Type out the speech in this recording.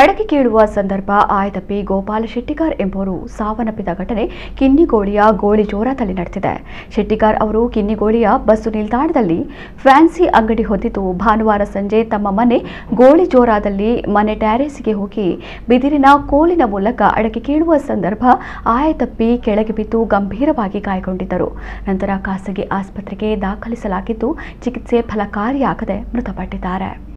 ಅಡಕೆ ಕೀಳುವ ಸಂದರ್ಭ ಆಯತಪ್ಪಿ ಗೋಪಾಲ ಶೆಟ್ಟಿಗಾರ್ ಎಂಬುವರು ಸಾವನ್ನಪ್ಪಿದ ಘಟನೆ ಕಿನ್ನಿಗೋಳಿಯ ಗೋಳಿಜೋರದಲ್ಲಿ ನಡೆದಿದೆ. ಶೆಟ್ಟಿಗಾರ್ ಅವರು ಕಿನ್ನಿಗೋಳಿಯ ಬಸ್ಸು ನಿಲ್ದಾಣದಲ್ಲಿ ಫ್ಯಾನ್ಸಿ ಅಂಗಡಿ ಹೊಂದಿದ್ದು ಭಾನುವಾರ ಸಂಜೆ ತಮ್ಮ ಮನೆ ಗೋಳಿಜೋರದಲ್ಲಿ ಮನೆ ಟ್ಯಾರೇಸ್ಗೆ ಹೋಗಿ ಬಿದಿರಿನ ಕೋಲಿನ ಮೂಲಕ ಅಡಕೆ ಕೀಳುವ ಸಂದರ್ಭ ಆಯತಪ್ಪಿ ಕೆಳಗೆ ಬಿದ್ದು ಗಂಭೀರವಾಗಿ ಗಾಯಗೊಂಡಿದ್ದರು. ನಂತರ ಖಾಸಗಿ ಆಸ್ಪತ್ರೆಗೆ ದಾಖಲಿಸಲಾಗಿದ್ದು ಚಿಕಿತ್ಸೆ ಫಲಕಾರಿಯಾಗದೆ ಮೃತಪಟ್ಟಿದ್ದಾರೆ.